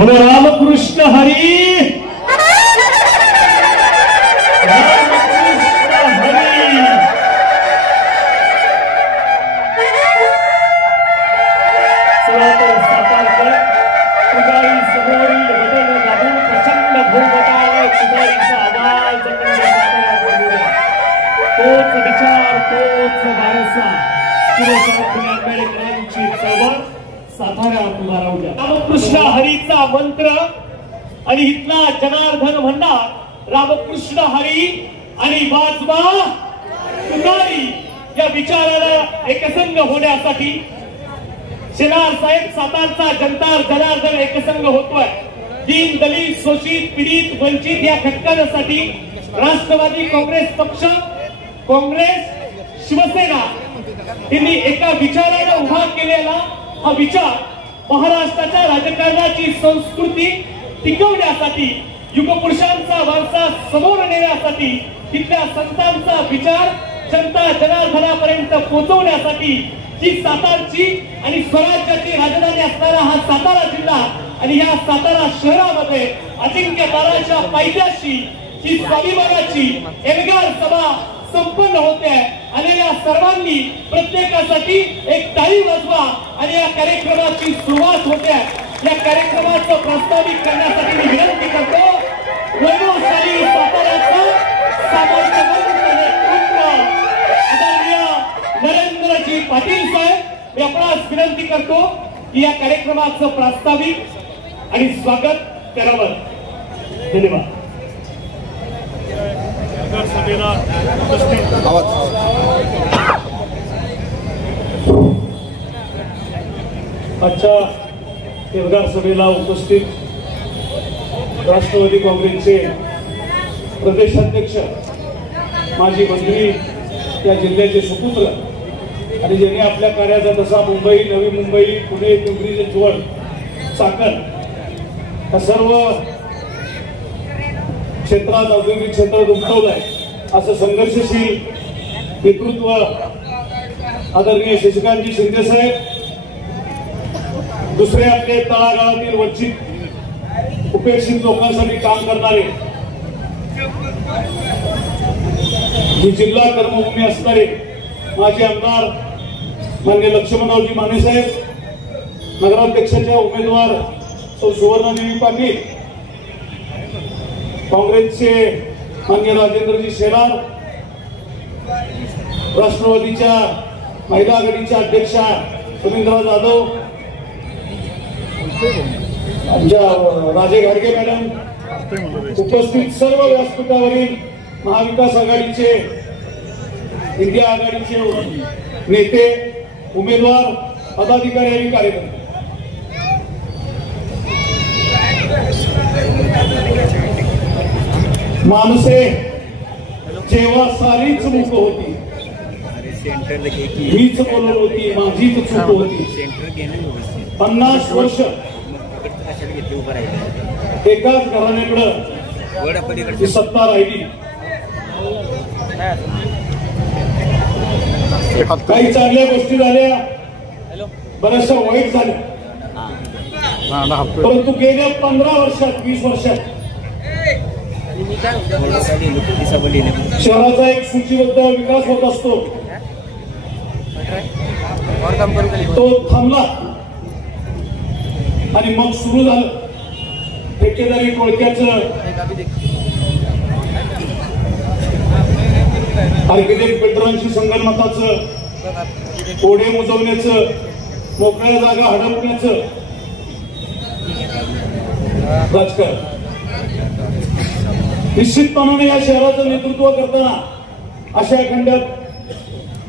बोलो रामकृष्ण हरी, रामकृष्ण हरी। सातारकर पुजारी समोरील बदल दाबून प्रचंड भूगटाला पुजारीचा आवाज तोच विचार तोच वारसा शिवशास्त्री आंबेडकरांची चळवळ साताऱ्यात उभारवल्या। रामकृष्ण हरीचा मंत्र आणि इथला जनार्दन म्हणणार रामकृष्ण हरी आणि वाजवा तुतारी या विचाराला एकसंग होण्यासाठी शेलार साहेब सातारचा जनता जनार्दन एकसंग होतोय। दीन दलित शोषित पीडित वंचित या घटकांसाठी राष्ट्रवादी काँग्रेस पक्ष काँग्रेस शिवसेना यांनी एका विचाराने उभा केलेला हा विचार महाराष्ट्राच्या राजकारणाची संस्कृती टिकवण्यासाठी युगपुरुषांचा वारसा समोर नेण्यासाठी तिथल्या संतांचा विचार जनता जनार्दनापर्यंत पोहोचवण्यासाठी ही सातारची आणि स्वराज्याची राजधानी असणारा हा सातारा जिल्हा आणि या सातारा शहरामध्ये अजिंक्य ताराच्या पायथ्याशी ही स्वाभिमानाची एल्गार सभा संपन्न होते। आलेल्या सर्वांनी प्रत्येकासाठी एक टाळी वाजवा आणि या कार्यक्रमाची सुरुवात होते। या कार्यक्रमाचं प्रस्तावित करण्यासाठी मी विनंती करतो वैभवशाली साताऱ्याचा सामान्य नेतृत्व आदरणीय नरेंद्रजी पाटील साहेब मी आपणास विनंती करतो की या कार्यक्रमाचं प्रास्ताविक आणि स्वागत करावं। धन्यवाद। आजच्या एल्गार सभेला उपस्थित राष्ट्रवादी काँग्रेसचे प्रदेशाध्यक्ष माजी मंत्री या जिल्ह्याचे सुपुत्र आणि ज्यांनी आपल्या कार्याचा तसा मुंबई नवी मुंबई पुणे पिंपरी चिंचवड चाकण या सर्व क्षेत्रात औद्योगिक क्षेत्रात गुंतवलंय असं संघर्षशील नेतृत्व आदरणीय शशिकांतजी शिंदे साहेब दुसरे आपले तळागाळातील वंचित उपेक्षित लोकांसाठी काम करणारे जी जिल्हा कर्मभूमी असणारे माजी आमदार माननीय लक्ष्मणरावजी माने साहेब नगराध्यक्षाच्या उमेदवार सौ सुवर्णादेवी पाटील काँग्रेसचे माननीय राजेंद्रजी शेलार राष्ट्रवादीच्या महिला आघाडीच्या अध्यक्षा सुमित्रा जाधव आमच्या राजे घाडगे मॅडम उपस्थित सर्व व्यासपीठावरील महाविकास आघाडीचे इंडिया आघाडीचे नेते उमेदवार पदाधिकारी आणि कार्यकर्ते माणसे जेव्हा सारीच मुक होती हीच बोलत होती माझीच चूक होती 50 वर्ष एकाच घराण्याकडे सत्ता राहिली। काही चांगल्या गोष्टी झाल्या बऱ्याचशा वाईट झाल्या परंतु गेल्या 15 वर्षात 20 वर्षात शहराचा एक सूचीबद्ध विकास होत असतो तो थांबला आणि मग सुरू झालं ठेकेदारी टोळक्याचं आर्किटेक्ट बिल्डरांशी संगनमताचं ओढे मुजवण्याचं मोकळ्या जागा हडपण्याचं राजकारण निश्चितपणाने या शहराचं नेतृत्व करताना अशा खंडात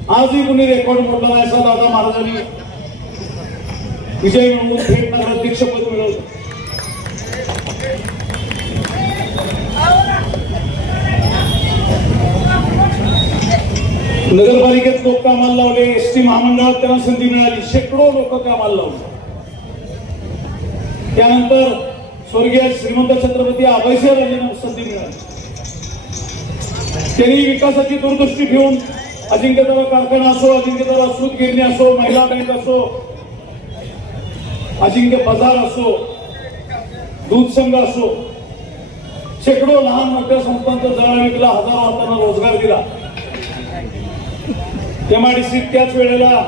आजही कुणी रेकॉर्ड मोडला नाही असा दादा महाराजांनी विजय मिळवून थेट नगराध्यक्षपद मिळवलं। नगरपालिकेत लोक कामाला लावले एसटी महामंडळात त्यांना संधी मिळाली शेकडो लोक कामाला लावले। त्यानंतर स्वर्गीय श्रीमंत छत्रपती अभयसिंह राजेंना संधी मिळाली। त्यांनी विकासाची दूरदृष्टी ठेवून अजिंक्यतारा कारखाना असो अजिंक्यतारा सूत गिरणी असो महिला बँक असो अजिंक्य बाजार असो दूध संघ असो, शेकडो लहान मोठ्या संस्थांचा जळा विकला, हजारो हातांना रोजगार दिला. एमआयडीसी त्याच वेळेला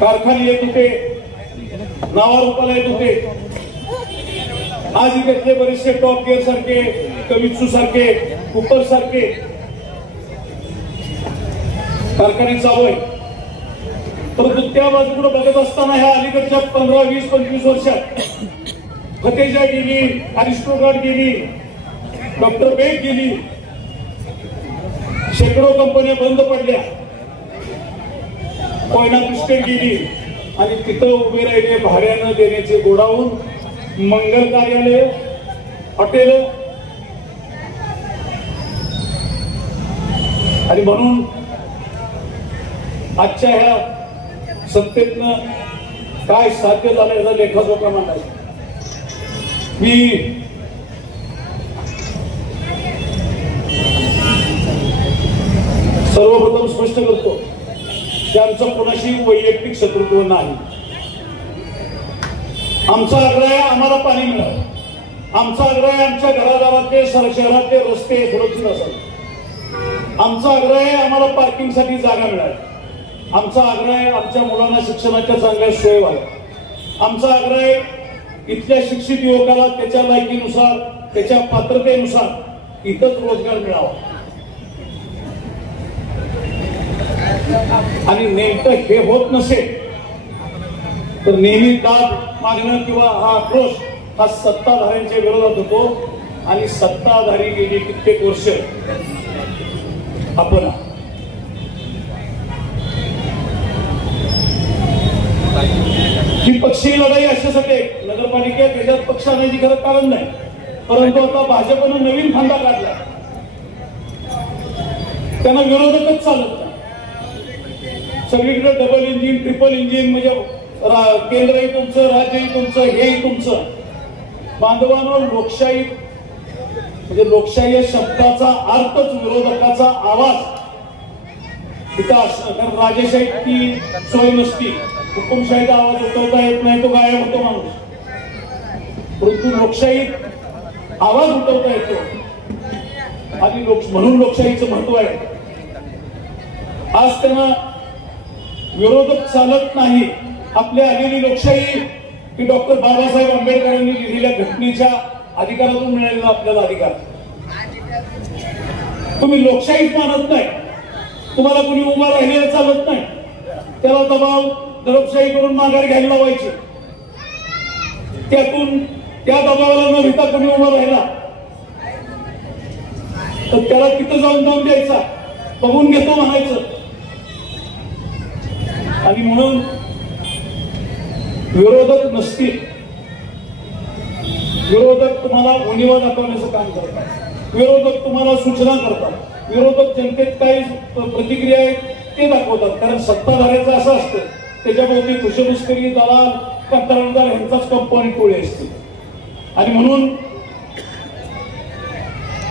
कारखाने येत होते, नावारूपाला येत होते. आज इकडचे बरेचसे टॉप गिअर सारखे, कवित्सू सारखे, कुपर सारखे कारखाने चालू आहे. परंतु त्या बाजूकडे बघत असताना ह्या अलीकडच्या 15, 20, 25 वर्षात फतेजा गेली, अरिस्टोगार्ड गेली, डॉक्टर बेग गेली, शेकडो कंपन्या बंद पडल्या, कोयना क्रिस्टल गेली आणि तिथं उभे राहिले भाड्यानं देण्याचे गोडाऊन, मंगल कार्यालय, हॉटेल. आणि म्हणून आजच्या ह्या सत्तेतनं काय साध्य झालं याचा लेखाजोखा मांडायचा. मी सर्वप्रथम स्पष्ट करतो की आमचं कोणाशी वैयक्तिक शत्रुत्व नाही. आमचा आग्रह आहे आम्हाला पाणी मिळावं. आमचा आग्रह आहे आमच्या घरादारातले शहरातले रस्ते सुरक्षित असावे. आमचा आग्रह आहे आम्हाला पार्किंगसाठी जागा मिळावी. आमचा आग्रह आहे आमच्या मुलांना शिक्षणाच्या चांगल्या सोय व्हाव्या. आमचा आग्रह आहे इथल्या शिक्षित युवकाला त्याच्या लायकीनुसार, त्याच्या पात्रतेनुसार इथंच रोजगार मिळावा. आणि नेमकं हे होत नसेल तर नेहमी दाद मागणं किंवा हा आक्रोश हा सत्ताधाऱ्यांच्या विरोधात होतो. आणि सत्ताधारी गेली कित्येक वर्ष आपण ही पक्षी लढाई अशासाठी नगरपालिका त्याच्यात पक्ष आणायची खरं कारण नाही. परंतु आता भाजपनं नवीन फंडा काढला, त्यांना विरोधकच चालत नाही. सगळीकडे डबल इंजिन, ट्रिपल इंजिन, म्हणजे केंद्रही तुमचं, राज्यही तुमचं, हेही तुमचं. बांधवांनो, लोकशाही म्हणजे लोकशाही या शब्दाचा अर्थच विरोधकाचा आवाज तिथं असणं. कारण राजेशाहीत ती सोय नसती, हुकुमशाहीचा आवाज उठवता येत नाही, तो गायब होतो माणूस. परंतु लोकशाहीत आवाज उठवता येतो आणि म्हणून लोकशाहीचं महत्व आहे. आज त्यांना विरोधक चालत नाही. आपल्या आलेली लोकशाही ही डॉक्टर बाबासाहेब आंबेडकरांनी लिहिलेल्या घटनेच्या अधिकारातून मिळालेला आपल्याला अधिकार. तुम्ही लोकशाहीच मानत नाही, तुम्हाला कुणी उभा राहिलेलं चालत नाही, त्याला दबाव दडपशाही करून माघार घ्यायला लावायची. त्यातून त्या दबावाला न भीता कुणी उभा राहिला तर त्याला तिथं जाऊन द्यायचा, बघून घेतो म्हणायचं. आणि म्हणून विरोधक नसतील, विरोधक तुम्हाला उणिवा दाखवण्याचं काम करतात, विरोधक तुम्हाला सूचना करतात, विरोधक जनतेत काही प्रतिक्रिया आहेत ते दाखवतात. कारण सत्ताधाऱ्याचं असं असतं, त्याच्याभोवती खुशमुस्करी, दलाल, कंत्राटदार यांचाच कंपनी टोळी असते. आणि म्हणून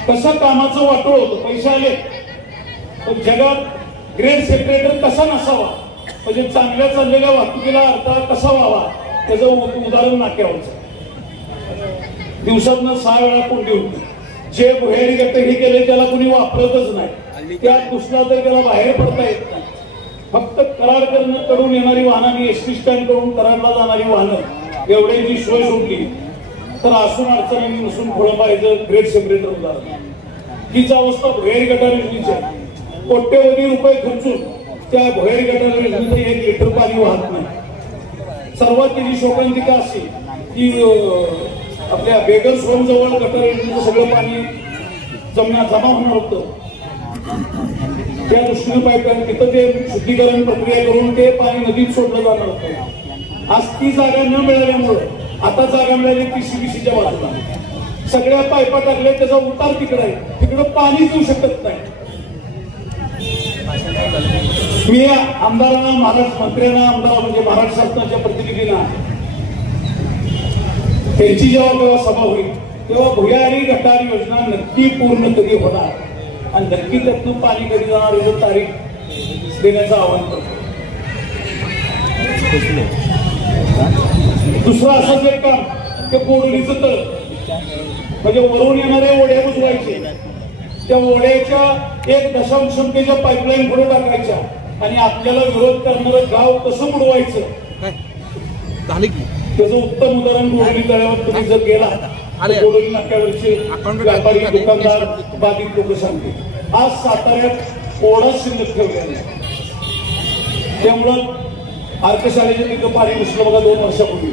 कसं कामाचं वाटोळ होतं. पैसे आले तर जगात ग्रेड सेपरेटर कसा नसावा, म्हणजे चांगल्या चाललेल्या वाहतुकीला अर्थ कसा व्हावा, त्याचं उदाहरण नाक्यावरचं. दिवसातनं 6 वेळा कोंडी होती. जे भुयारी गट हे केले त्याला कुणी वापरतच नाही. त्यात घुसला तर त्याला बाहेर पडता येत नाही. फक्त कराडकडून येणारी वाहनं आणि एसटी स्टँड कडून कराडला जाणारी वाहनं एवढ्याची सोय सोडली तर असून अडचणी नसून खोळंबायचं ग्रेड सेपरेटर उदाहरण. हीच अवस्था भुयारी गटार योजनेची आहे. कोट्यवधी रुपये खर्चून त्या भुयारी गटार योजनेचं 1 लिटर पाणी वाहत नाही. सर्वात त्याची शोकांतिका अशी की आपल्या बेगर्स होम जवळ गटार योजनेचं सगळं पाणी जमा होणार होतं. त्या दृष्टीने पाईपलाईन तिथं ते शुद्धीकरण प्रक्रिया करून ते पाणी नदीत सोडलं जाणार होतं. आज ती जागा न मिळाल्यामुळं आता जागा मिळाली PCBCच्या बाजूला. सगळ्या पायपा टाकल्या, त्याचा उतार तिकडे आहे, तिकडं पाणी येऊ शकत नाही. मी आमदारांना, महाराष्ट्र मंत्र्यांना, आमदार म्हणजे महाराष्ट्र शासनाच्या प्रतिनिधींना त्यांची जेव्हा सभा होईल तेव्हा भुयारी गटार योजना नक्की पूर्ण कधी होणार आणि नक्की त्यातून पाणी कधी जाणार याची तारीख देण्याचं आवाहन करतो. दुसरं असंच एक काम ते कोडोलीचं तळ म्हणजे वरून येणारे ओढ्या बुजवायचे, त्या ओढ्याच्या 1.5 पाईपलाईन पुढे टाकायच्या आणि आपल्याला विरोध करणारं गाव कसं बुडवायचं त्याचं उत्तम उदाहरण कोडोली तळ्यावर तुम्ही जर गेला कोडोली नाक्यावरचे व्यापारी दुकानदार बाधित लोक सांगतील. आज साताऱ्यात ओढा शिल्लक ठेवलेला त्यामुळं आर्कशाळेच्या तिथं पाणी घुसलं बघा 2 वर्षापूर्वी.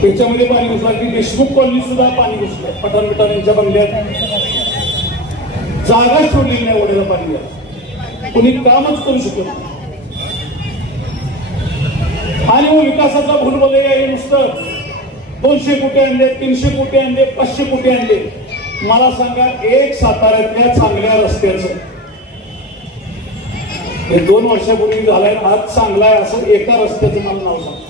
त्याच्यामध्ये पाणी घुसला की देशमुख कॉलनी सुद्धा पाणी घुसलं. पठाण बिठाण यांच्या बंगल्यात जागाच ठेवलेली नाही ओढ्याला पाणी द्यायला, कुणी कामच करू शकत नाही. आणि मग विकासाचा भूलमध्ये हे नुसतं 200 कोटी आणले, 300 कोटी आणले, 500 कोटी आणले. मला सांगा एक साताऱ्यातल्या चांगल्या रस्त्याचं हे 2 वर्षापूर्वी झालंय आज चांगला आहे असं एका रस्त्याचं मला नाव सांग.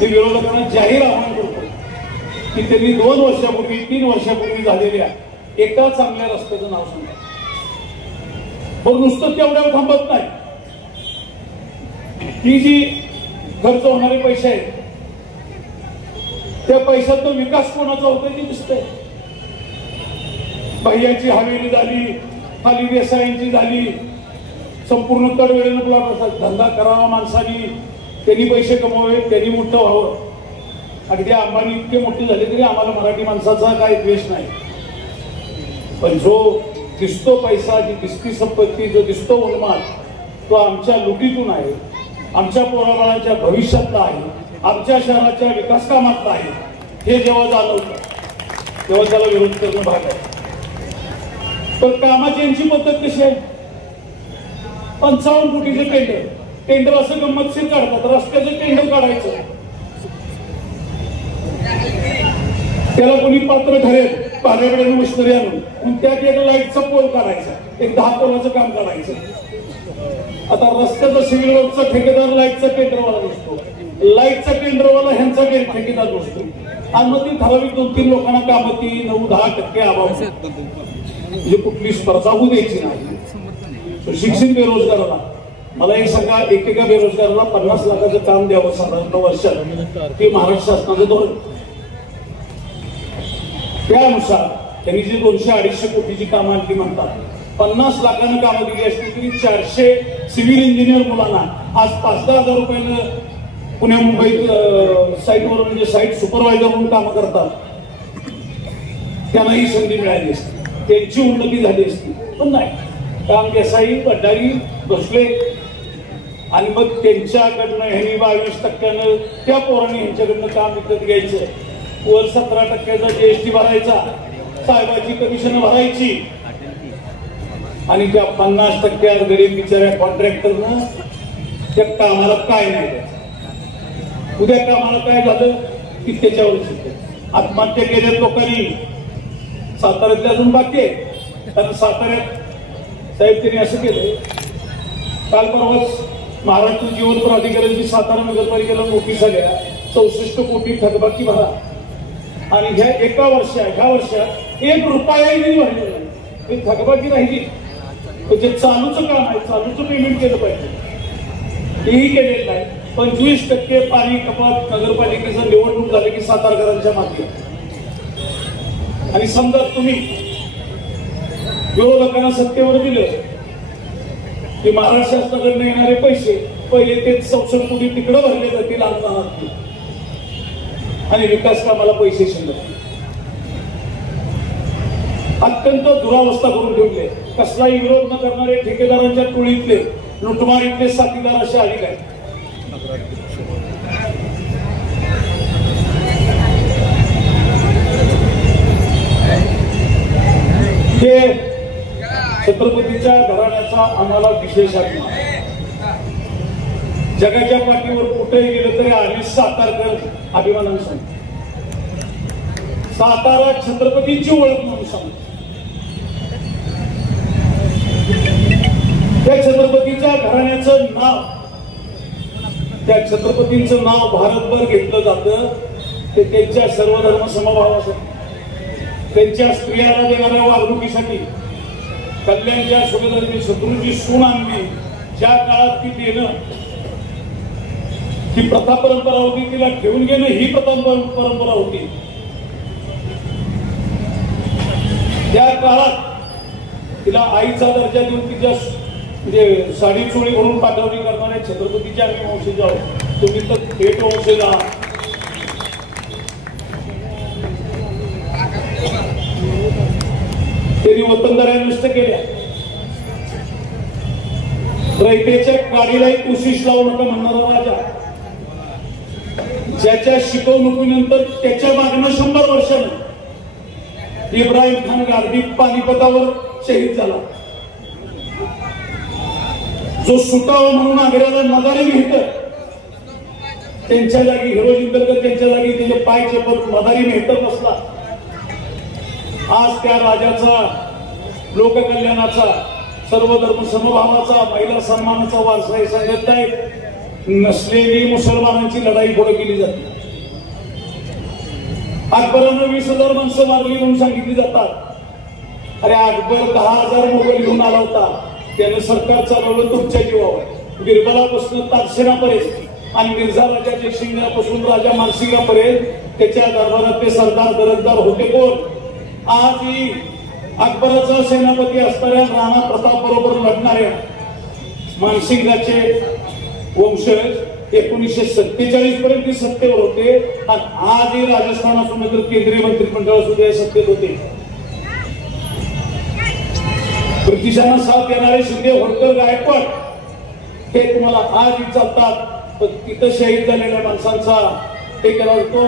ते विरोधकांना जाहीर आव्हान करतो की त्यांनी 2 वर्षापूर्वी 3 वर्षापूर्वी झालेल्या एका चांगल्या रस्त्याचं नाव सांगा. पण नुसतं तेवढ्यावर थांबत नाही. ही जी खर्च होणारे पैसे आहेत त्या पैशाचा विकास कोणाचा होतोय ते दिसतंय. भैयाची हवेली झाली, खाली देसाईंची झाली, संपूर्ण तडवेळेनं प्लॉट धंदा करावा माणसानी, त्यांनी पैसे कमवावे, त्यांनी मोठं व्हावं. अगदी अंबानी इतके मोठे झाले तरी आम्हाला मराठी माणसाचा काही द्वेष नाही. पण जो दिसतो पैसा, जी दिसती संपत्ती, जो दिसतो उन्माद तो आमच्या लुटीतून आहे, आमच्या पोराबाळांच्या भविष्यातला आहे, आमच्या शहराच्या विकास कामातला आहे. हे जेव्हा जाणवतं तेव्हा त्याला विरोध करणं भाग आहे. पण कामाची यांची पद्धत कशी आहे? 55 कोटीचे टेंडर असं गंमतशीर काढतात. रस्त्याचं टेंडर काढायचं, त्याला कोणी पात्र ठरेल पाण्याकडे मशिनरी आणून त्यात एक लाईटचा पोल काढायचा, एक 10 पोलाचं काम काढायचं. आता रस्त्याचा सिव्हिल रोडचा ठेकेदार लाईटचा टेंडरवाला नसतो, लाईटचा टेंडरवाला ह्यांचा ठेकेदार नसतो. आणि मग ती ठराविक 2-3 लोकांना कामं ती 9-10% अभाव म्हणजे कुठली स्पर्धा होऊ द्यायची नाही. शिक्षित बेरोजगाराला मला एक सांगा, एकेका बेरोजगाराला 50 लाखाचं काम द्यावं साधारण वर्षात, हे महाराष्ट्र शासनाचं धोरण. त्यानुसार त्यांनी जी 200-250 कोटीची कामं आणली म्हणतात, 50 लाखांना कामं दिली असली तरी 400 सिव्हिल इंजिनियर मुलांना आज 5-10 हजार रुपयानं पुण्या मुंबईत साईटवर म्हणजे साईट सुपरवायझर म्हणून कामं करतात, त्यांना ही संधी मिळाली असती, त्यांची उन्नती झाली असती. पण नाही, काम देसाई भंडारी बसले आणि मग त्यांच्याकडनं ह्यांनी 22% त्या पोरांनी ह्यांच्याकडनं काम विकत घ्यायचं, वर 17% जीएसटी भरायचा, साहेबाची कमिशन भरायची आणि त्या 50% गरीब बिचाऱ्या कॉन्ट्रॅक्टरनं त्या कामाला काय नाही द्यायचं. उद्या कामाला काय झालं की त्याच्यावर आत्महत्या केल्या लोकांनी. साताऱ्यातल्या अजून बाकी आहे. कारण साताऱ्यात साहेब त्यांनी असं केलं, काल परवाच महाराष्ट्र जीवन प्राधिकरणची सातारा नगरपालिकेला नोटीस आल्या 64 कोटी थकबाकी भरा. आणि ह्या एका ह्या वर्षात 1 रुपयाही नाही भरलेला नाही. हे थकबाकी राहिली म्हणजे चालूचं काम आहे, चालूचं पेमेंट केलं पाहिजे, तेही केलेलं नाही. 25% पाणी कपात नगरपालिकेचं निवडणूक झाली की सातारकरांच्या मागे. आणि समजा तुम्ही विरोधकांना सत्तेवर दिलं की महाराष्ट्र शासनाकडून येणारे पैसे पहिले ते 64 कोटी तिकडं भरले जातील अनुदानात आणि विकास कामाला पैसे शिल्लक. अत्यंत दुरावस्था करून ठेवले. कसलाही विरोध न करणारे ठेकेदारांच्या टोळीतले लुटमारीतले साथीदार असे आले काय. हे छत्रपतीच्या घराण्याचा आम्हाला विशेष अभिमान. जगाच्या पाठीवर कुठेही गेलं तरी आम्ही सातारकर अभिमानाने सांगतो. सातारा छत्रपतींची ओळख म्हणून सांगतो. त्या छत्रपतीच्या घराण्याचं नाव, त्या छत्रपतींचं नाव भारतभर घेतलं जातं ते त्यांच्या सर्वधर्म समभावासाठी, त्यांच्या स्त्रियांना देणाऱ्या वागणुकीसाठी. कल्याणच्या सुभेदारांनी शत्रूची सून आणली, ज्या काळात ती देणं ही प्रथा परंपरा होती, तिला ठेवून घेणं ही प्रथा परंपरा होती. त्या काळात तिला आईचा दर्जा देऊन तिच्या म्हणजे साडी चोळी भरून पाठवणी करणाऱ्या छत्रपतीच्या आम्ही वंशज आहोत. तुम्ही तर थेट वंशज आहात. त्यांनी वतनदाऱ्या नष्ट केल्या. रयतेच्या गाडीलाही कोशिश लावू नका म्हणणारा राजा, ज्याच्या शिकवणुकीनंतर त्याच्या मागणं 100 वर्षानं इब्राहिम खान गार्दी पानिपतावर शहीद झाला. जो सुटावा म्हणून आग्र्याला मदारी मिळत, त्यांच्या जागी हिरो जिंदलकर त्यांच्या जागी त्याचे पाय चेपत मदारी मिळत बसला. आज त्या राजाचा, लोककल्याणाचा, सर्व धर्म समभावाचा, महिला सन्मानाचा वारसा हे सांगत नाही. नसलेली मुसलमानांची लढाई पुढे केली जाते. अकबरानं 20,000 माणसं मारली म्हणून सांगितली जातात. अरे अकबर 10,000 मोगल घेऊन आला होता. त्यानं सरकार चालवलं तुमच्या जीवावर. बिरबलापासून तारसेनापर्यंत आणि मिर्झा राजा जयसिंगापासून राजा मानसिंगापर्यंत त्याच्या दरबारात ते सरदार दरजदार होते कोण? आजही अकबराचा सेनापती असणाऱ्या राणा प्रताप बरोबर लढणाऱ्या मानसिंगाचे वंशज 1947 पर्यंत सत्तेवर होते आणि आजही राजस्थान असून तर केंद्रीय मंत्रिमंडळ सुद्धा सत्तेत होते. ब्रिटिशांना साथ देणारे शिंदे, होळकर, गायकवाड हे तुम्हाला आजही चालतात. पण तिथं शहीद झालेल्या माणसांचा ते केला होतो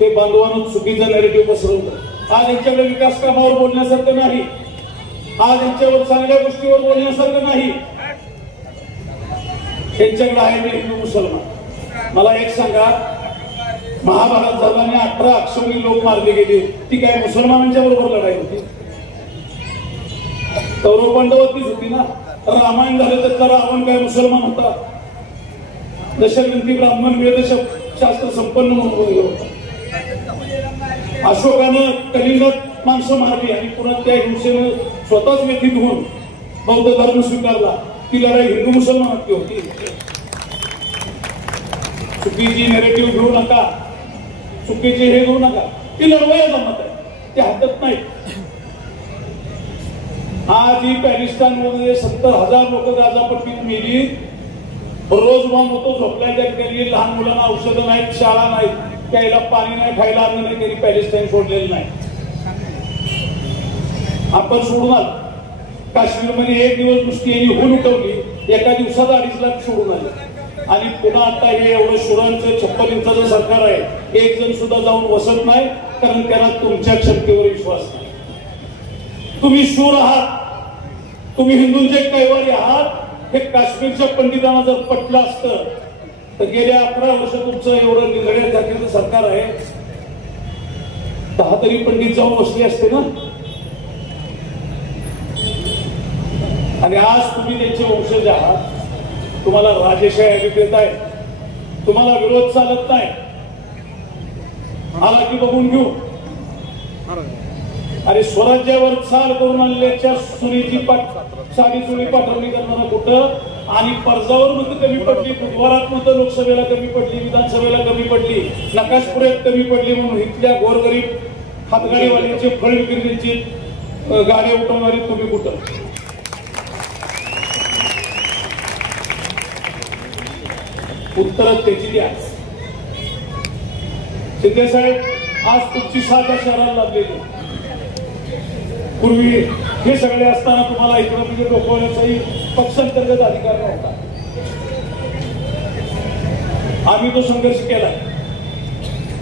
ते बांधवांना चुकीचा नॅरेटिव्ह पसरवलं. आज यांच्याकडे विकास कामावर बोलण्यासारखं नाही. आज यांच्यावर चांगल्या गोष्टीवर बोलण्यासारखं नाही. त्यांच्याकडे आहे ते हिंदू मुसलमान. मला एक सांगा, महाभारत झाल्याने 18 अक्षौणी लोक मारले गेले, ती काय मुसलमानांच्या बरोबर लढाई होती? कौरव पांडवातीच होती ना. रामायण झालं तर रावण काय मुसलमान होता? दशग्रंथी ब्राह्मण वेदशास्त्र संपन्न म्हणून होता. अशोकानं कलिंगात माणसं मारली आणि पुन्हा त्या हिंसेनं स्वतःच व्यथित होऊन बौद्ध धर्म स्वीकारला. ती लढाई हिंदू मुसलमानातली होती. चुकीची नेरेटिव्ह घेऊ नका, चुकीचे हे घेऊ नका. ती लढवायला जमत आहे, ते हद्दत नाही. आज ही पॅलेस्टाईनमध्ये 70,000 लोक गाझापट्टीत मेली. रोज बॉम्ब होतो, झोपल्याच्या ठिकाणी लहान मुलांना औषधं नाहीत, शाळा नाहीत, प्यायला पाणी नाही, खायला अन्न नाही, तरी पॅलेस्टाईन सोडलेलं नाही. आपण सोडून आलो. काश्मीरमध्ये एक दिवस नुसती यांनी हुन उठवली, एका दिवसात 2.5 लाख सोडून आले. आणि पुन्हा आता हे एवढं शुरांचं 56 इंचाचं सरकार आहे, एक जण सुद्धा जाऊन वसत नाही, कारण त्याला तुमच्या क्षमतेवर विश्वास नाही. तुम्ही शूर आहात, तुम्ही हिंदूंचे कैवारी आहात. हे काश्मीरच्या पंडितांना जर पटलं असतं तर गेल्या 11 वर्ष तुमचं एवढं निधड्यात जातीचं सरकार आहे, 10 तरी पंडित जाऊन बसले असते ना. आणि आज तुम्ही त्यांचे वंशज आहात. तुम्हाला राजेशाही देत आहे, तुम्हाला विरोध चालत नाही. आला की बघून घेऊ. अरे स्वराज्यावर चाल करून आणल्याच्या सुनीची साडी चोळी पाठवणी करणारा कुठं? आणि पर्जावर मतं कमी पडली, बुधवारात मतं लोकसभेला कमी पडली, विधानसभेला कमी पडली, नकाशपुऱ्यात कमी पडली म्हणून इथल्या गोरगरीब हातगाडीवाल्यांचे फळ विक्रीची गाड्या उठवणारी तुम्ही कुठं? उत्तर त्याची द्या. शिंदे साहेब, आज तुमची साथ शहराला लागलेली. पूर्वी हे सगळे असताना तुम्हाला इकडे म्हणजे डोकवण्याचाही पक्षांतर्गत अधिकार नव्हता. आम्ही तो संघर्ष केला,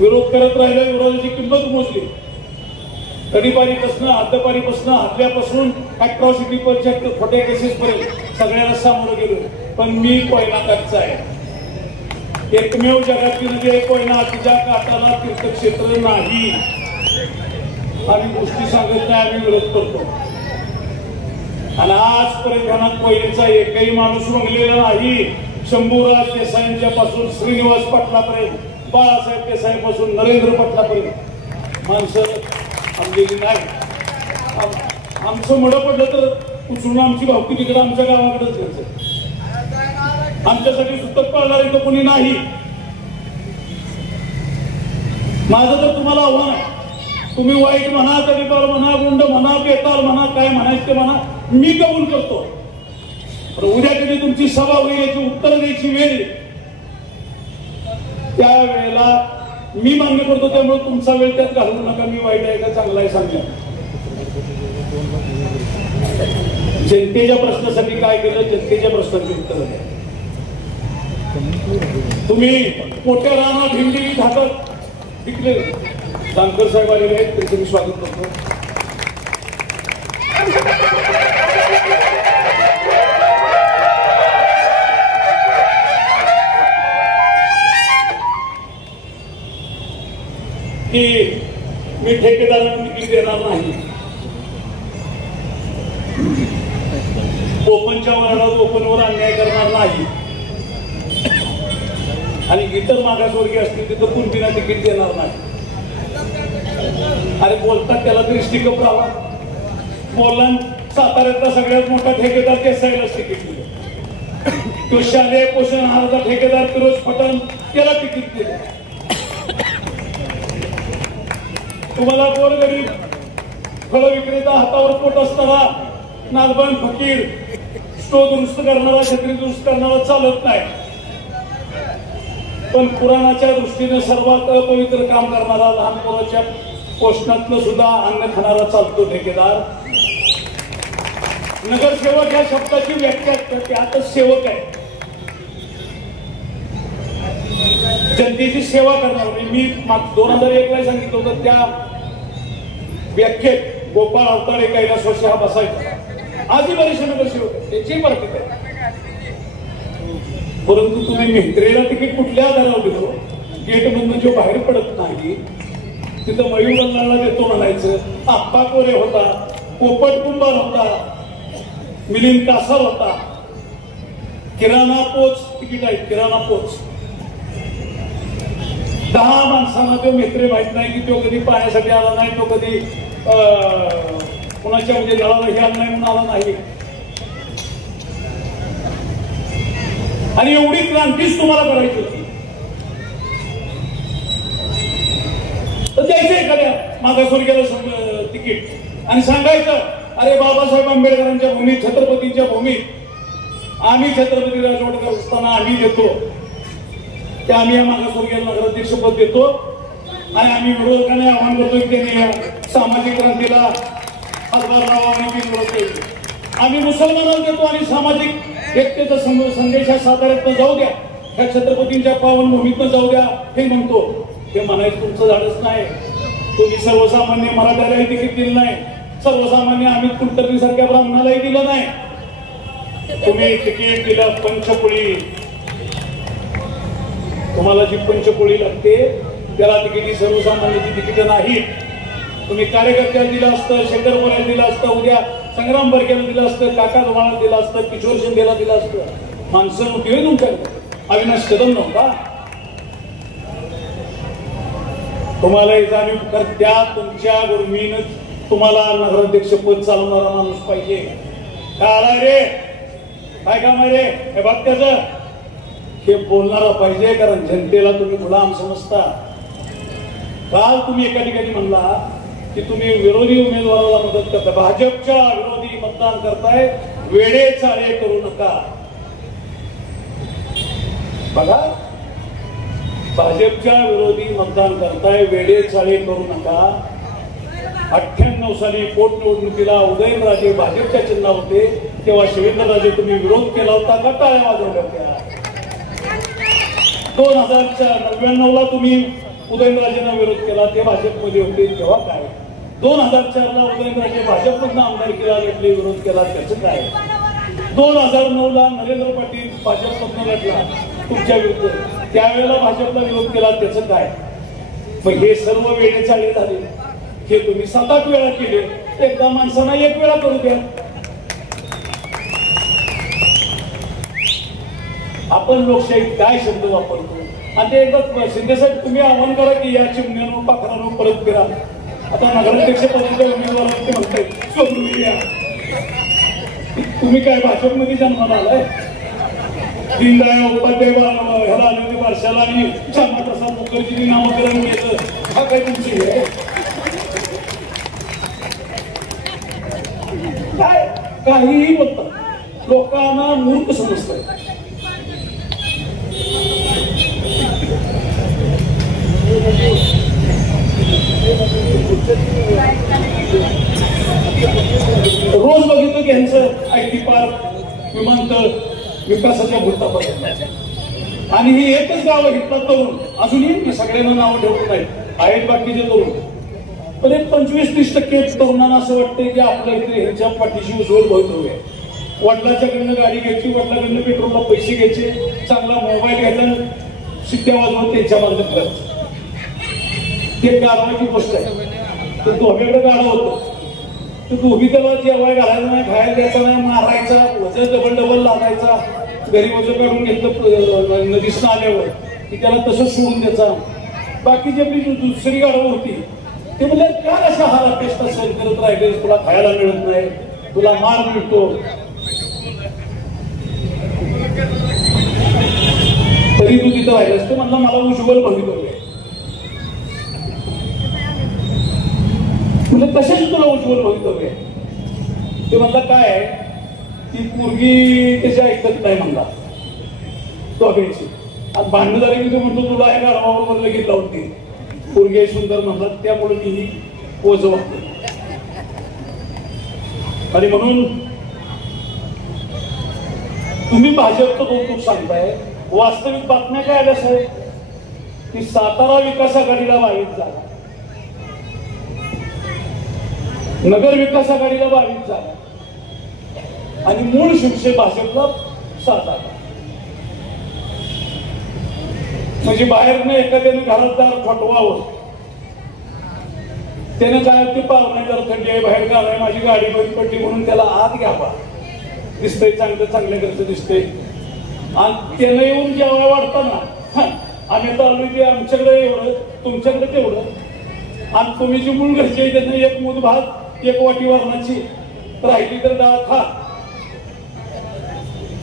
विरोध करत राहिलो, विरोधाची किंमत मोजली. कडीपारीपासून, हद्दपारीपासून, हल्ल्यापासून अॅट्रॉसिटी पर्यंत, खोट्या केसेस पर्यंत सगळ्यांना सामोरं गेलो. पण मी कोयनाकाठचा आहे. एकमेव जगातली नदी आहे कोयना, तिच्या काठाला तीर्थक्षेत्र नाही. आम्ही गोष्टी सांगत नाही, आम्ही विरोध करतो. आणि आजपर्यंत ध्यानात कोयनेचा एकही माणूस मंगलेला नाही. शंभूराज देसाईंच्या पासून श्रीनिवास पाटलापर्यंत, बाळासाहेब देसाईपासून नरेंद्र पाटलापर्यंत माणसं आमलेली नाही. आमचं मडं पडलं तर उचलून आमची भावकी तिकडे आमच्या गावाकडेच घ्यायचं. आमच्यासाठी सुतक पाळणारे तर कोणी नाही. माझं तर तुम्हाला आव्हान आहे, तुम्ही वाईट म्हणा, तडीपार म्हणा, गुंड म्हणा, बेताल म्हणा, काय म्हणायचं ते म्हणा, मी कबूल करतो. पण उद्या कधी तुमची सभा होईल, याची उत्तर द्यायची वेळ येईल, त्यावेळेला मी मान्य करतो. त्यामुळे तुमचा वेळ त्यात घालवू नका. मी वाईट आहे का चांगला आहे सांगा. जनतेच्या प्रश्नासाठी काय केलं, जनतेच्या प्रश्नाची उत्तर द्या. तुम्ही मोठ्या रानात हिंदी हातात टिकले. जानकर साहेब आलेले आहेत, त्यांचं मी स्वागत करतो. की मी ठेकेदारांना तिकीट देणार नाही, ओपनच्या वराडात ओपनवर अन्याय करणार नाही, आणि इतर मागासवर्गीय असतील तिथं कुणबीना तिकीट देणार नाही. अरे बोलतात त्याला तरी स्टिकअप राहा. बोलला साताऱ्यातला सगळ्यात मोठा ठेकेदार केसाईलाच तिकीट दिलं. तो शालेय पोषण आहाराचा ठेकेदार फिरोज पठाण त्याला तिकीट दिलं. तुम्हाला गोरगरीब फळ विक्रेता हातावर पोट असताना नागबान फकीर स्टो दुरुस्त करणारा, छत्री दुरुस्त करणारा चालत नाही. पण पुराणाच्या दृष्टीने सर्वात अपवित्र काम करणारा, लहान मुलाच्या पोषणातलं सुद्धा अन्न खाणारा चालतो ठेकेदार. नगरसेवक या शब्दाची व्याख्या त्यातच सेवक आहे, जनतेची सेवा करणार. मी 2001 ला सांगितलं होतं, त्या व्याख्येत गोपाळ अवताडे कैलास वर्ष हा बसायचा. आजही बरेचसे नगरसेवक आहेत, त्याची मार्केट आहे. परंतु तुम्ही मेहत्रेला तिकीट कुठल्या आधारावर देतो? गेट मधून जो बाहेर पडत नाही तिथं मयूरला देतो म्हणायचं. आप्पा कोरे होता, पोपट कुंभार होता, मिलिंद कासार होता. किराणा पोच तिकीट आहे, किराणा पोच. 10 माणसांना तो मेत्रे माहित नाही की तो कधी पाण्यासाठी आला नाही, तो कधी कुणाच्या म्हणजे नळाला हे आला नाही म्हणून आला नाही. आणि एवढी क्रांतीच तुम्हाला करायची होती तर द्यायचं एखाद्या मागासवर्गीयाला तिकीट आणि सांगायचं, अरे बाबासाहेब आंबेडकरांच्या भूमीत, छत्रपतींच्या भूमीत आम्ही छत्रपती राजवटकर असताना आम्ही देतो, त्या आम्ही या मागासवर्गीयाला नगराध्यक्षपद देतो. आणि आम्ही विरोधकांना आव्हान करतो की त्यांनी सामाजिक क्रांतीला हातभार लावा आणि विरोध केला. आम्ही मुसलमानांना देतो आणि सामाजिक एकतेचा संदेश हा साताऱ्यातनं जाऊ द्या, ह्या छत्रपतींच्या पावनभूमीतनं जाऊ द्या हे म्हणतो. हे म्हणायचं तुमचं झाडच नाही. तुम्ही सर्वसामान्य मराठ्यालाही तिकीट दिलं नाही, सर्वसामान्य अमित कुलकर्णी सारख्या ब्राह्मणालाही दिलं नाही. तुम्ही तिकीट दिलं पंचपोळी. तुम्हाला जी पंचपोळी लागते त्याला तिकीट सर्वसामान्याची तिकीट नाही. तुम्ही कार्यकर्त्याला दिलं असतं, शेखर बोरायला दिलं असतं, उद्या संग्राम बर्गेला दिलं असतं, काका धुमाळाला दिलं असतं, किशोर शिंदेला दिलं असतं. माणसं मोठी होईल तुमच्याकडे. अविनाश कदम नव्हता. तुम्हाला हे जाणीव कर, त्या तुमच्या गुरमीनं तुम्हाला नगराध्यक्ष पद चालवणारा माणूस पाहिजे. काय आलाय रे, काय काम आहे रे, हे बघ त्याचं हे बोलणारा पाहिजे. कारण जनतेला तुम्ही गुलाम समजता. काल तुम्ही एका ठिकाणी म्हणला की तुम्ही विरोधी उमेदवाराला मदत करता, भाजपच्या विरोधी मतदान करताय, वेडे चाळे करू नका. बघा, भाजपच्या विरोधी मतदान करताय, वेडे चाळे करू नका. 98 साली पोटनिवडणुकीला उदयनराजे भाजपच्या चिन्ह होते, तेव्हा शिवेंद्रराजे तुम्ही विरोध केला होता का टाळ्या वाजवल्या होत्या? 2099 ला तुम्ही उदयनराजेंना विरोध केला, ते भाजपमध्ये होते तेव्हा काय? 2004 ला उदयनराजे भाजपमधनं आमदारकीला लढले, विरोध केला, त्याचं काय? 2009 ला नरेंद्र पाटील भाजपमधनं लढला तुमच्या विरुद्ध, त्यावेळेला भाजपला विरोध केला, त्याचं काय? मग हे सर्व वेळे चालले झाले. हे तुम्ही 7-8 वेळा केले, एकदा माणसांना 1 वेळा करू द्या. आपण लोकशाही काय शब्द वापरतो आणि ते एकदा शिंदेसाहेब तुम्ही आव्हान करा की या चिमण्यानं पाखरानं परत फिरा. आता नगराध्यक्ष पदाच्या उमेदवारांना ते म्हणताय सोडून या. तुम्ही काय भाजपमध्ये जन्माला आलाय? दीनदयाळ उपाध्याय ह्याला आलेले वर्षाला आणि श्यामाप्रसाद मुखर्जींनी नामकरण केलं. हा काय तुमची आहे काय काहीही बोलतात लोकांना मूर्ख समजतात रोज बघितलं की यांचं IT पार्क विमानतळ विकासाच्या भूतापर्यंत आणि ही एकच गावं घेततात तरुण अजूनही मी सगळ्यांना नावं ठेवत नाही आहेत बाकीचे तरुण पण एक 25-30% तरुणांना असं वाटतंय की आपल्या इथे ह्याच्या पाठीशी उजवळ भवितव्य आहे वडिलाच्याकडनं गाडी घ्यायची वडिलाकडनं पेट्रोलला पैसे घ्यायचे चांगला मोबाईल घ्यायचा शिट्ट्या वाजवून त्यांच्या मार्गात करायचं ते गाडवाची गोष्ट आहे ते धोबीकडे गाडं होतं ते धोबी त्याला जेवाय घालायचं नाही खायला द्यायचा नाही मारायचा वजन डबल लागायचा घरी वजन काढून घेतलं नदीसनं आल्यावर की त्याला तसं सोडून द्यायचा बाकीची आपली दुसरी गाडवं होती ते म्हणजे काय असा हा अपेक्षा सहन करत राहिले तुला खायला मिळत नाही तुला मार मिळतो तरी तू तिथं राहिलास ते म्हणला मला उज्ज्वल भवितव्य म्हणजे कशाच तुला उज्ज्वल भवितव्य ते म्हणला काय ती पोरगी त्याच्या ऐकत नाही म्हणला तो अभ्याची आज भांडण झाले की तो म्हणतो तुला एका गावाबरोबर लगेच लावते पोरगी सुंदर म्हणतात त्यामुळे मी ही पोच वागतो आणि म्हणून तुम्ही भाजपचं कौतुक सांगताय वास्तविक बातम्या काय आल्या साहेब की सातारा विकास आघाडीला 22 जागा नगर विकास आघाडीला 22 जागा आणि मूळ शिवसेना भाजपला 7 जागा म्हणजे बाहेरनं एखाद्याने घरात दार ठोठवावं त्याने काय ते पाहुणे जर थंडी आहे बाहेर गाव आहे माझी गाडी बंद पडली म्हणून त्याला आत घ्यावा दिसतंय चांगल्या घरचं दिसतंय आणि त्यानं येऊन जेव्हा वाढताना आम्ही आता आलो की आमच्याकडे एवढं तुमच्याकडे तेवढं आणि तुम्ही जी मूळ घरची आहे त्यानं एक मूद भात एक वाटी वरणाची राहिली तर डाळ खा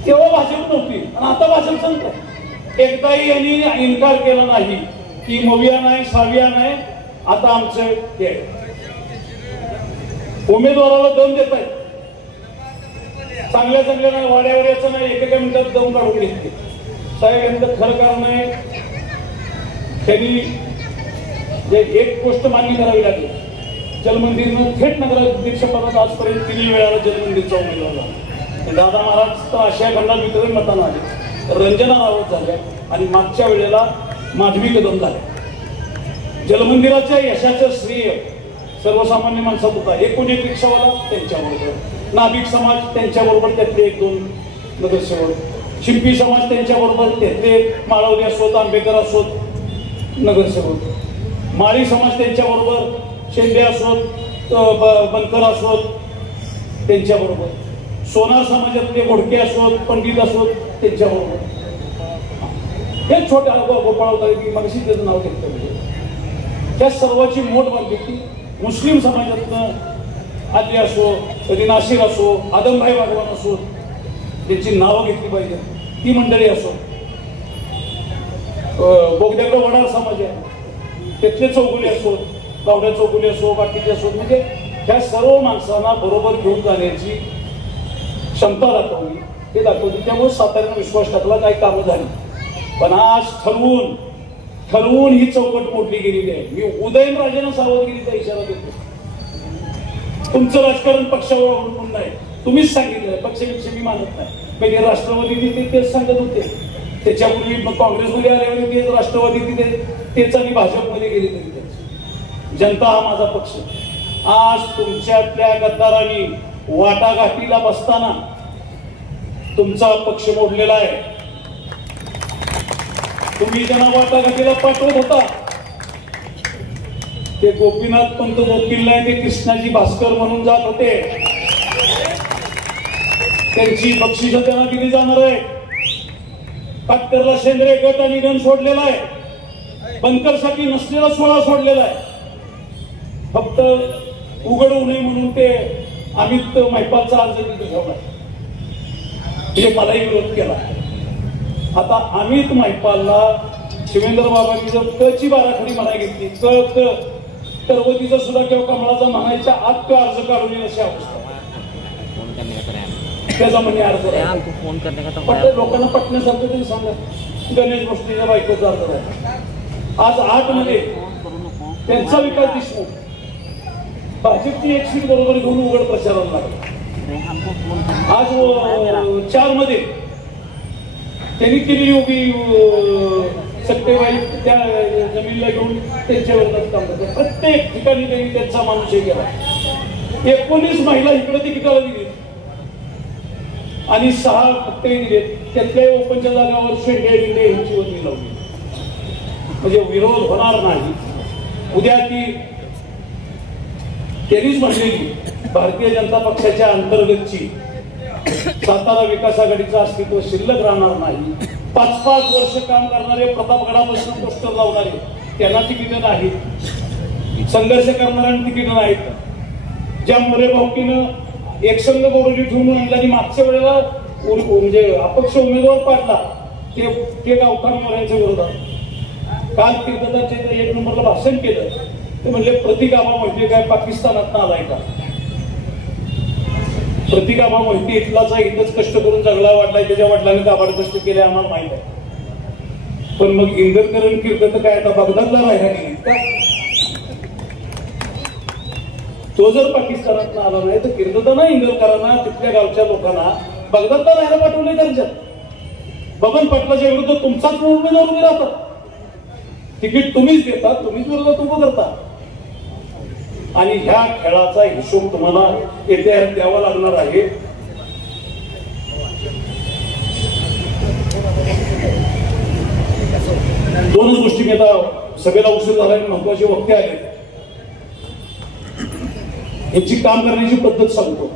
तेव्हा भाजप नव्हती आणि आता भाजप सांगतो एकदाही यांनी इन्कार केला नाही की मविया नाही साविया नाही आता आमचं हे उमेदवाराला दम देत आहेत चांगल्या नाही वाड्यावर याचं नाही एकेका मिनिटात दम काढून घेतले साहेब यांचं खरं कारण आहे त्यांनी एक गोष्ट मान्य करावी लागली जलमंदिरनं थेट नगराध्यक्षपदात आजपर्यंत 3 वेळाला जलमंदिरचा उमेदवार झाला दादा महाराज तर आशिया खंडात वितरण मताना आले रंजना रावत झाल्या आणि मागच्या वेळेला माधवी कदम झाल्या जलमंदिराच्या यशाचं श्रेय सर्वसामान्य माणसात होता 1 रिक्षावाला त्यांच्याबरोबर नाभिक समाज त्यांच्याबरोबर त्यातले 1-2 नगरसेवक शिंपी समाज त्यांच्याबरोबर त्यातले माळवली असोत आंबेडकर असोत नगरसेवक माळी समाज त्यांच्याबरोबर शेंडे असोत बनकर असोत त्यांच्याबरोबर सोनार समाजातले घोडके असोत पंडित असोत त्यांच्याबरोबर हे छोट्या गोपाळ होता की मगाशी त्याचं नाव घेतलं म्हणजे त्या सर्वाची मोठ बांधली की मुस्लिम समाजातनं आली असो कधी नाशिर असो आदमभाई भगवान असो त्यांची नावं घेतली पाहिजे ती मंडळी असो बोगद्याकडे वडार समाज आहे त्यातले चौगुले असोत गावड्या चौगुले असो बाकीचे असो म्हणजे ह्या सर्व माणसांना बरोबर घेऊन जाण्याची क्षमता दाखवली ते दाखवली त्यामुळे साताऱ्यानं विश्वास टाकला काही कामं झाली पण आज ठरवून ही चौकट मोडली गेलेली आहे मी उदयनराजेंना सावधगिरीचा इशारा देतो तुमचं राजकारण पक्षावर अवलंबून नाही तुम्हीच सांगितलं पक्षापेक्षा मी मानत नाही पहिले राष्ट्रवादी तेच सांगत होते त्याच्यापूर्वी काँग्रेसमध्ये आल्यावर तेच राष्ट्रवादी तेच आणि भाजपमध्ये गेले तरी तेच जनता हा माझा पक्ष आज तुमच्यातल्या गद्दारांनी वाटाघाटीला बसताना तुमचा पक्ष मोडलेला आहे तुम्ही ज्यांना वाटाघाटीला पाठवत होता ते गोपीनाथ पंत वकील नाही ते कृष्णाजी भास्कर म्हणून जात होते त्यांची बक्षिसं त्यांना दिली जाणार आहे 71ला सेंद्रिय गट आणि गण सोडलेला आहे बनकरसाठी नसलेला 16 सोडलेला आहे फक्त उघड होऊ नये म्हणून ते अमित महिपालचा अर्ज तिथे ठेवला हे मलाही विरोध केला आता अमित महिपालला शिवेंद्र बाबांनी जर कची बाराखडी म्हणाय घेतली तरवतीचा सुद्धा किंवा कमळाचा म्हणायच्या आत तो अर्ज काढून येईल अशी अवस्था त्याचा म्हणजे अर्ज लोकांना पटण्यासारखं तरी सांगा. गणेश गोष्टीच्या बायकोचा अर्ज आहे. आज 8 मध्ये त्यांचा विकास देशमुख भाजपची 1 सीट बरोबर घेऊन उघड प्रचाराला लागला. आज 4 मध्ये त्यांनी केलेली उभी सत्तेबाई त्या जमिनीला घेऊन त्यांच्यावर काम करतात. प्रत्येक ठिकाणी त्यांनी त्यांचा माणूस हे केला. 19 महिला इकडे तिकिटाला दिली आणि 6 फक्तही दिले. त्यातल्या ओपनच्या जागावर शेंडे बिंडे यांची वरणी लावली. म्हणजे विरोध होणार नाही. उद्या ती त्यांनीच म्हणलेली भारतीय जनता पक्षाच्या अंतर्गतची सातारा विकास आघाडीचं अस्तित्व शिल्लक राहणार नाही. 5-5 वर्ष काम करणारे प्रतापगडापासून पोस्टर लावणारे त्यांना तिकीट नाहीत. संघर्ष करणाऱ्यांना तिकीट नाहीत. ज्या मोरे भाऊकीनं एकसंघ बोरली ठेवून आणला आणि मागच्या वेळेला म्हणजे अपक्ष उमेदवार पाडला ते गावठाण मोऱ्यांच्या विरोधात काल कीर्तनाचे 1 नंबरला भाषण केलं. ते म्हणले प्रतिकाबा म्हणजे काय पाकिस्तानात आलाय का? प्रतिकाबा माहिती इथलाचा इथंच कष्ट करून जगला वाटलाय. त्याच्या वडिलांनी काबाड कष्ट केले आम्हाला माहित आहे. पण मग इंदरकरण कीर्तन काय आता बगदादला राहायला गेली का? तो जर पाकिस्तानात आला नाही तर कीर्तनांना इंदरकरांना तिथल्या गावच्या लोकांना बगदादला राहायला पाठवले. त्यांच्यात बबन पाटलाच्या विरुद्ध तुमचाच उमेदवार उभे राहतात. तिकीट तुम्हीच देता, तुम्हीच विरोधात उभं करता आणि ह्या खेळाचा हिशोब तुम्हाला येत्या द्यावा लागणार आहे. दोनच गोष्टी मी आता सभेला उशीर झाला महत्वाचे वक्ते आले याची काम करण्याची पद्धत सांगतो.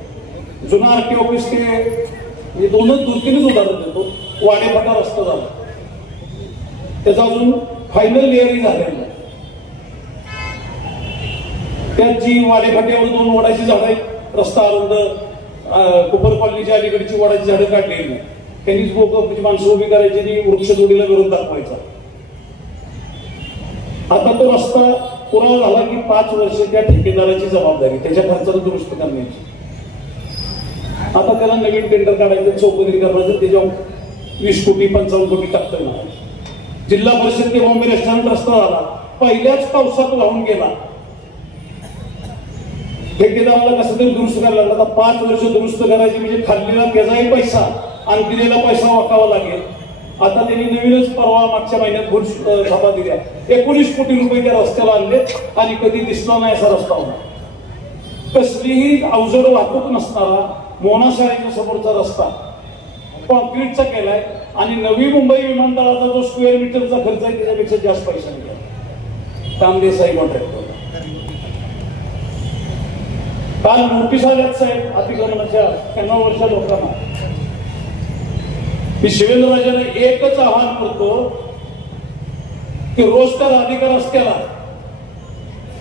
जुना आरटी ऑफिस ते दोनच दुर्तीनेच उदाहरण देतो. वाडेफाटा रस्ता झाला, त्याचा अजून फायनल लेअरही झालेला नाही. त्यात जी वाडेफाट्यावर 2 वडाची झाडं आहेत, रस्ता अरुंद कुपर कॉलनीच्या अलीकडची वडाची झाडं काढलेली. त्यांनीच लोक माणसं उभी करायची आणि वृक्षतोडीला विरोध दाखवायचा. आता तो रस्ता पुरा झाला की 5 वर्ष त्या ठेकेदाराची जबाबदारी त्याच्या खर्चाला दुरुस्त करण्याची. आता त्याला नवीन टेंडर काढायचं, चौकशी करायचं, त्याच्यावर 20 कोटी 55 कोटी टाकतं ना. जिल्हा परिषद ते बॉम्बे रेस्टॉरंट रस्ता झाला, पहिल्याच पावसात वाहून गेला. ठेकेदाराला कसं तरी दुरुस्त करायला लागला. 5 वर्ष दुरुस्त करायची म्हणजे खाल्लेला त्याचाही पैसा आणि दिलेला पैसा वाकावा लागेल. आता त्यांनी नवीनच परवा मागच्या महिन्यात भूल धाबा दिल्या. 19 कोटी रुपये त्या रस्त्याला आणले आणि कधी दिसला नाही असा रस्ता होता. कसलीही अवजड वाहतूक नसणारा मोना शाळेच्या समोरचा रस्ता कॉन्क्रीटचा केलाय आणि नवी मुंबई विमानतळाचा जो स्क्वेअर मीटरचा खर्च आहे त्याच्यापेक्षा जास्त पैसा निघाला. तामदेसाई कॉन्ट्रॅक्टर. काल नोटीस आल्यात साहेब अतिक्रमणाच्या 90 वर्षा लोकांना. मी शिवेंद्रराजांना एकच आवाहन करतो की रोज त्या राधिका रस्त्याला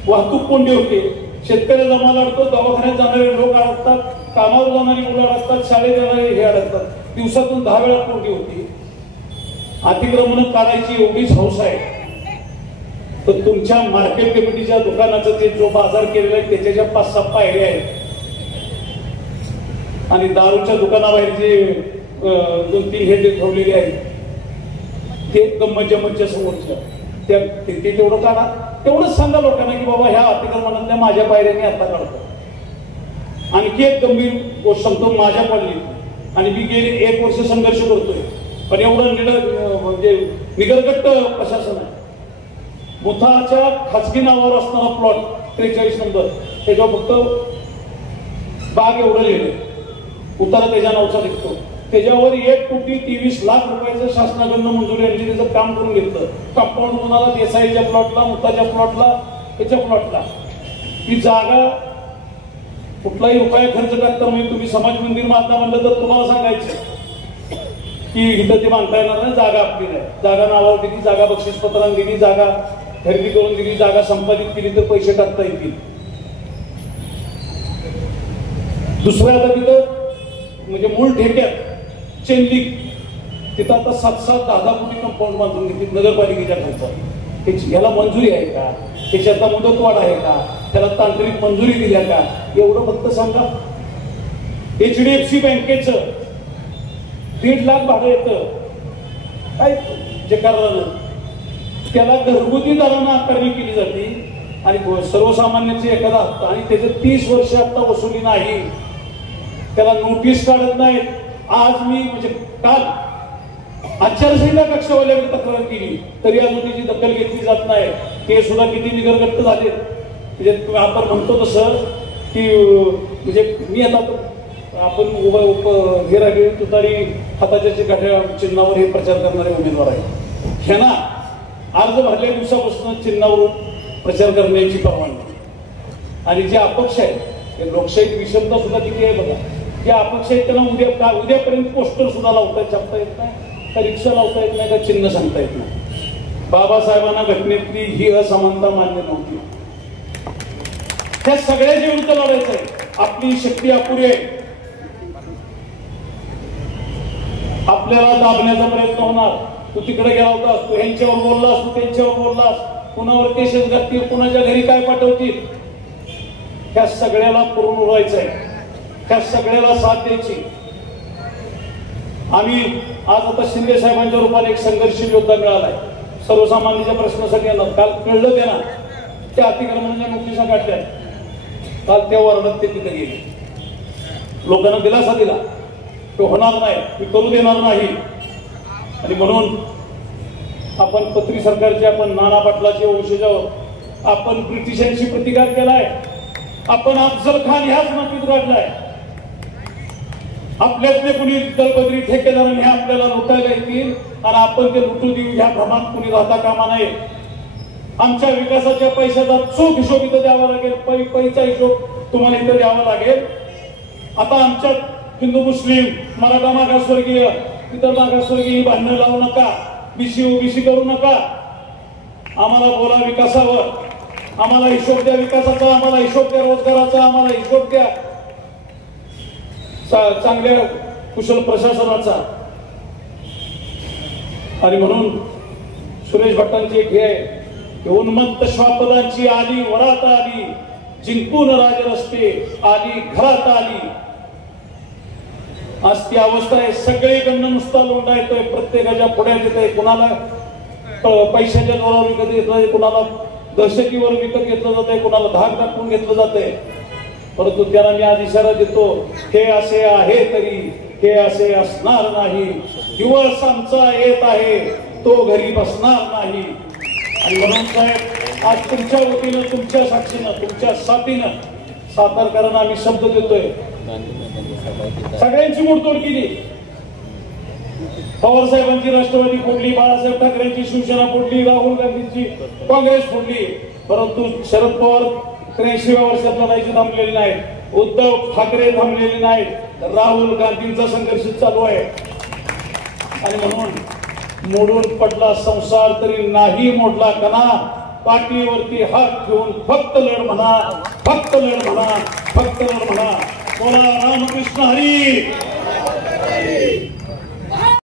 वाहतूक कोंडी होते. शेतकरी जमा लागतो, दवाखान्यात जाणारे लोक अडकतात, कामावर जाणारी मुलं अडकतात, शाळेत जाणारे हे अडकतात. दिवसातून 10 वेळा कोंडी होती. अतिक्रमण काढायची एवढीच हौस आहे तर तुमच्या मार्केट कमिटीच्या दुकानाचा ते जो बाजार केलेला आहे त्याच्या 5-6 पायऱ्या आहेत आणि दारूच्या दुकानाबाहेर जे 2-3 हे जे ठेवलेले आहेत ते गंमतच्या समोरच्या त्या ते तेवढं काढा. तेवढंच सांगा लोकांना की बाबा ह्या अतिक्रमणातल्या माझ्या पायऱ्याने आता काढतो. आणखी एक गंभीर गोष्ट सांगतो माझ्या कॉलनीत आणि मी गेले 1 वर्ष संघर्ष करतोय पण एवढं म्हणजे निगरगट्ट प्रशासन आहे. मुथाच्या खाजगी नावावर असणारा प्लॉट 43 नंबर त्याच्यावर फक्त बाग एवढं लिहिलं, उतारा त्याच्या नावचा निघतो. त्याच्यावर 1,23,00,000 रुपयाचं शासनाकडनं मंजुरी आणली. त्याचं काम करून घेतलं. कंपाऊंड कोणाला देसाईच्या प्लॉटला, मुताच्या प्लॉटला, त्याच्या प्लॉटला. ही जागा कुठलाही उपाय खर्च करता म्हणजे तुम्ही समाज मंदिर बांधता म्हणलं तर तुम्हाला सांगायचं की इथं ते बांधता येणार नाही, जागा आपली नाही. जागा नावावर दिली, जागा बक्षीसपत्रांना दिली, जागा खरेदी करून दिली, जागा संपादित केली तर पैसे टाकता येतील. दुसऱ्या आता तिथं म्हणजे मूळ ठेक्यात चेन लिंक तिथं आता 7-7, 10-10 कोटी कंपाऊंड बांधून घेतली नगरपालिकेच्या खर्चात. याला मंजुरी आहे का? त्याच्यातला मुदतवाढ आहे का? त्याला तांत्रिक मंजुरी दिल्या का? एवढं फक्त सांगा. HDFC बँकेचं 1.5 लाख भाडं येतं काय जे कारण त्याला घरगुती दरानं आकारणी केली जाते आणि सर्वसामान्याची एखादा हप्ता आणि त्याचे 30 वर्ष हप्ता वसुली नाही, त्याला नोटीस काढत नाहीत. आज मी म्हणजे काल आचारसंहिता कक्षावाल्यावर तक्रार केली तरी अजून त्याची दखल घेतली जात नाही. ते सुद्धा किती निगरगट्ट झाले. म्हणजे आपण म्हणतो तसं की म्हणजे मी आता आपण हे राहिले तुतारी हाताच्या गाठ्या चिन्हावर हे प्रचार करणारे उमेदवार आहेत. ह्यांना अर्ज भरल्या दिवसापासून चिन्हावरून प्रचार करण्याची परवानगी. आणि जे अपक्ष आहेत ते लोकशाही विषमता सुद्धा किती आहे बघा. जे अपक्ष आहेत त्यांना उद्यापर्यंत पोस्टर सुद्धा लावता छापता येत नाही, का रिक्षा लावता येत नाही, का चिन्ह सांगता येत नाही. बाबासाहेबांना घटनेतली ही असमानता मान्य नव्हती. त्या सगळ्याच्या विरुद्ध लढायचं आहे. आपली शक्ती अपुरी आहे. आपल्याला दाबण्याचा प्रयत्न होणार. तू तिकडे गेला होतास, तू ह्यांच्यावर बोललास, तू त्यांच्यावर बोललास, कुणावर केसेस घालतील, कुणाच्या घरी काय पाठवतील. ह्या सगळ्याला पुरून उडवायचंय, ह्या सगळ्याला साथ द्यायची. आम्ही आज आता शिंदे साहेबांच्या रूपाने एक संघर्षशील योद्धा मिळालाय. सर्वसामान्यांच्या प्रश्नासाठी येणार. काल कळलं त्यांना त्या अतिक्रमणाच्या नोटिसा काढल्या. काल त्या वर्गात ते तिथे गेले, लोकांना दिलासा दिला तो होणार नाही, मी करू देणार नाही. आणि म्हणून आपण पत्री सरकारचे, आपण नाना पाटलाचे वंशजावर आपण ब्रिटिशांशी प्रतिकार केलाय. आपण अफजल खान ह्याच मातीत गाडलाय. आपल्यातले कुणी दलबदरी ठेकेदारांनी हे आपल्याला लुटायला येतील आणि आपण ते लुटू देऊ ह्या भ्रमात कुणी राहता कामा नये. आमच्या विकासाच्या पैशाचा चोख हिशोब इथं द्यावा लागेल. पैचा हिशोब तुम्हाला इथं द्यावा लागेल. आता आमच्यात हिंदू मुस्लिम मराठा मागासवर्गीय इतर मागासवर्गीय भांडणं लावू नका, BC OBC करू नका. आम्हाला बोला विकासावर, आम्हाला हिशोब द्या विकासाचा, आम्हाला हिशोब द्या रोजगाराचा, आम्हाला हिशोब द्या चांगल्या कुशल प्रशासनाचा. आणि म्हणून सुरेश भट्टांची एक हे आहे, उन्मत्त श्वापदांची आली वरात आली, जिंकून राजरस्ते आली घरात आली. आज ती अवस्था आहे. सगळीकडनं नुसता लोंढा येतोय, प्रत्येकाच्या पुढ्यात येतोय. कुणाला पैशाच्या जोरावर विकत घेतलं जाते, कुणाला दहशतीवर विकत घेतलं जातंय, कुणाला धाक दाखवून घेतलं जातंय. परंतु त्यांना मी आज इशारा देतो, हे असे आहे तरी हे असे असणार नाही. दिवस आमचा येत आहे, तो घरी बसणार नाही. आणि म्हणून साहेब आज तुमच्या वतीनं, तुमच्या साक्षीनं, तुमच्या साथीनं सातारकरांना आम्ही शब्द देतोय. सगळ्यांची मोडतोड केली. पवार साहेबांची राष्ट्रवादी फोडली, बाळासाहेब ठाकरेंची शिवसेना फोडली, राहुल गांधींची काँग्रेस फोडली. परंतु शरद पवार 83व्या वर्षात लढायची थांबलेली नाहीत, उद्धव ठाकरे थांबलेले नाहीत, राहुल गांधींचा संघर्ष चालू आहे. आणि म्हणून मोडून पडला संसार तरी नाही मोडला कणा. पाठीवरती हात घेऊन फक्त लढ म्हणा, फक्त लढ म्हणा, फक्त लढ म्हणा. बोला रामकृष्ण हरी.